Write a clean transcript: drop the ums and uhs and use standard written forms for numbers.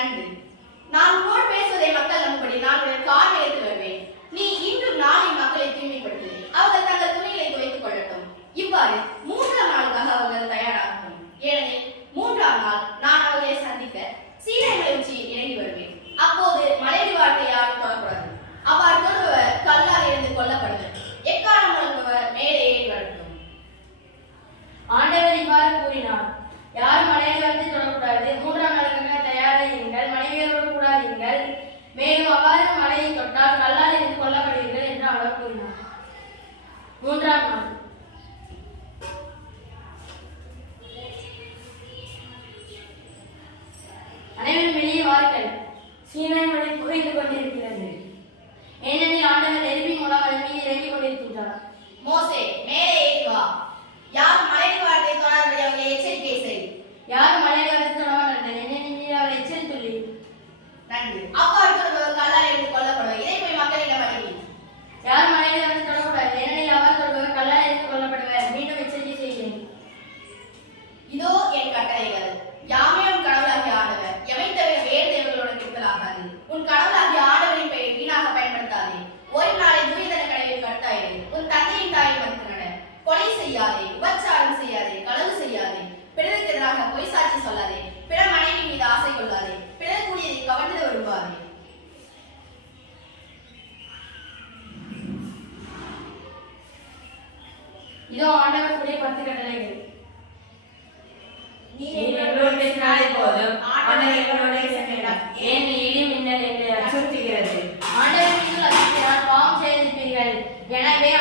நன்றி. நான் உன்னோடு பேசுவதை மக்கள் நம்பும்படி நான் ஒரு கார் எடுத்து வருவேன். நீ இன்றும் நாளை மக்களை தூய்மைப்படுத்து. அவர்கள் தங்கள் துணிகளை துவைத்துக் கொள்ளட்டும். இவ்வாறு 3ஆம் நாளுக்காக அவர்கள் தயாராகட்டும். ஏனெனில் 3ஆம் நாள் நான் அவர்களை சந்திக்க சீனாய் உச்சியில் இறங்கி வருவேன். அப்போது மலையடிவாரத்தை யாரும் தொடக்கூடாது. அவ்வாறு தொடுபவர் கல்லால் இருந்து கொல்லப்படுவர். எக்காலம் முழங்குபவர் மேலே ஏறி வரட்டும். ஆண்டவர் இவ்வாறு கூறினார், யாரும் மலையடிவாரத்தை தொடக்கூடாது. 3ஆம் நாளுக்காக தயாராகிறீர்கள். மனைவியரோடு கூடாதீர்கள். மேலும் அவ்வாறு மலையை தொட்டால் கல்லால் இருந்து கொல்லப்படுவீர்கள் என்று அவர் கூறினார். 3ஆம் நாள். அனைவரும் வெளியே வாருங்கள். சீனாய் மலை புகைந்து கொண்டிருக்கிறது. ஏனெனில் ஆண்டவர் நெருப்பி மூலம் அதன் மீது இறங்கிக் கொண்டிருக்கின்றார். மோசே, மேலே ஏறி வா. யாரும் மலையடிவாரத்தை தொடாதபடி அவர்களை எச்சரிக்கை செய். யாரும் மலையடிவாரத்தை தொடமாட்டார்கள். ஏனெனில் அவர் எச்சரித்துள்ளீர். நன்றி. அவ்வாறு தொடுபவர் கல்லால் இருந்து கொல்லப்படுவர். இதை போய் மக்களிடம் அறிவி. யாரும் மலையடிவாரத்தை தொடக்கூடாது. ஏனெனில் அவ்வாறு தொடுபவர் கல்லால் இருந்து கொல்லப்படுவர். மீண்டும் எச்சரிக்கை செய்கிறேன். இதோ என் கட்டளைகள். யாமே உன் கடவுளாகிய ஆண்டவர். எவை தவிர வேறு தேவர்களோட கிட்டலாகாது. உன் கடவுளாகிய ஆண்டவரின் பெயரை வீணாக பயன்படுத்தாதே. ஒரு நாளை துரிதன கடவுள் கட்டாயிரு. உன் தந்தையின் தாயை மதித்து நட. கொலை செய்யாதே, உபச்சாரம் செய்யாதே, களவு செய்யாதே, பிறருக்கு எதிராக பொய் சாட்சி சொல்லாதே, பிற மனைவி மீது ஆசை கொள்ளாதே, பிறர் கூடியதை கவர்ந்து விரும்பாதே. இதோ ஆண்டவர் கூடிய 10 கட்டளைகள். நீ எங்களோடு பேசினாலே போதும். ஆண்டவர் எங்களோடு பேசினார். ஏன் இடி மின்னல் என்று அச்சுறுத்துகிறது? ஆண்டவர் நீங்கள் அச்சுறுத்தினால் பாவம் செய்திருப்பீர்கள். எனவே